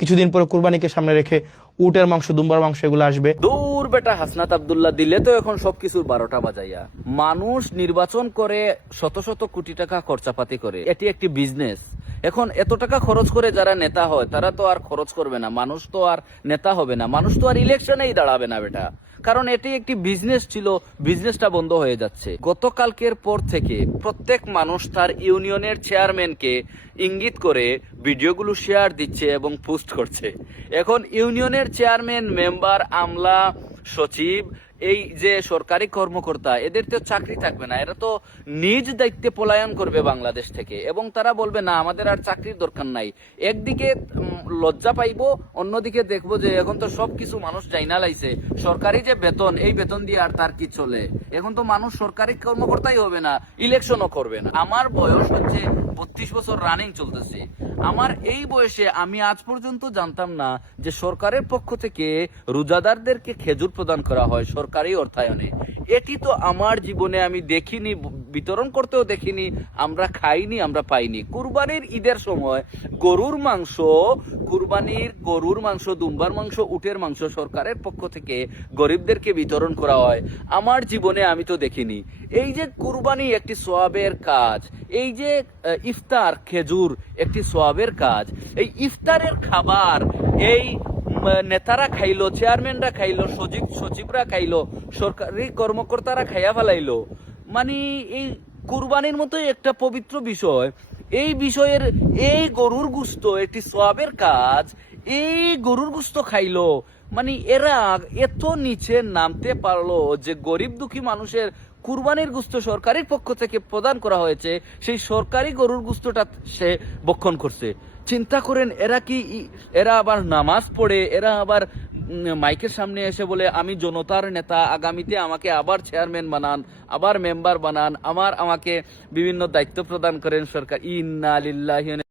কিছুদিন পরে কুরবানিকে সামনে রেখে উটের মাংস, দুম্বার মাংস এগুলো আসবে। দূর বেটা হাসনাত আব্দুল্লাহ দিলে তো এখন সবকিছুর 12টা বাজাইয়া। মানুষ নির্বাচন করে শত শত কোটি টাকা খরচাপাতি করে, এটি একটি বিজনেস। এখন এত টাকা খরচ করে যারা নেতা হয় তারা তো আর খরচ করবে না, মানুষ তো আর নেতা হবে না, মানুষ তো আর ইলেকশনেই দাঁড়াবে না বেটা, কারণ এটি একটি বিজনেস ছিল, বিজনেসটা বন্ধ হয়ে যাচ্ছে। গতকালকের পর থেকে প্রত্যেক মানুষ তার ইউনিয়নের চেয়ারম্যানকে ইঙ্গিত করে ভিডিওগুলো শেয়ার দিচ্ছে এবং পোস্ট করছে। এখন ইউনিয়নের চেয়ারম্যান, মেম্বার, আমলা, সচিব, এই যে সরকারি কর্মকর্তা, এদের তো চাকরি থাকবে না, এরা তো নিজ দায়িত্বে পলায়ন করবে বাংলাদেশ থেকে এবং তারা বলবে না আমাদের আর চাকরির দরকার নাই। একদিকে লজ্জা পাইবো, অন্যদিকে দেখবো যে এখন তো সবকিছু মানুষ জাইনা লাইছে, সরকারি যে বেতন, এই বেতন দিয়ে আর তার কি চলে। এখন তো মানুষ সরকারি কর্মকর্তাই হবে না, ইলেকশনও করবে না। আমার বয়স হচ্ছে 32 বছর রানিং চলতেছে। আমার এই বয়সে আমি আজ পর্যন্ত জানতাম না যে সরকারের পক্ষ থেকে রোজাদারদেরকে খেজুর প্রদান করা হয় সরকারি অর্থায়নে। এটি তো আমার জীবনে আমি দেখিনি, বিতরণ করতেও দেখিনি, আমরা খাইনি, আমরা পাইনি। কুরবানির ঈদের সময় গরুর মাংস, গরুর মাংস, দুম্বার মাংস, উটের মাংস সরকারের পক্ষ থেকে গরিবদেরকে বিতরণ করা হয়, আমার জীবনে আমি তো দেখিনি। এই যে কুরবানি একটি সওয়াবের কাজ, এই যে ইফতার খেজুর একটি সওয়াবের কাজ, এই ইফতারের খাবার এই নেতারা খাইলো, চেয়ারম্যানরা খাইলো, সচিবরা খাইলো, সরকারি কর্মকর্তারা খাইয়া ফেলাইলো। মানে এই কুরবানির মতোই একটা পবিত্র বিষয়, এই বিষয়ের এই গরুর গুস্ত একটি সওয়াবের কাজ, এই গরুর গুস্ত খাইলো। মানে এরা এত নিচে নামতে পারলো যে গরিব দুঃখী মানুষের কুরবানির গুস্ত সরকারের পক্ষ থেকে প্রদান করা হয়েছে, সেই সরকারি গরুর গুস্তটা সে ভক্ষণ করছে। চিন্তা করেন এরা আবার নামাজ পড়ে, এরা আবার মাইকের সামনে এসে বলে আমি জনতার নেতা, আগামীতে আমাকে আবার চেয়ারম্যান বানান, আবার মেম্বার বানান, আমাকে বিভিন্ন দায়িত্ব প্রদান করেন সরকার। ইন্না লিল্লাহি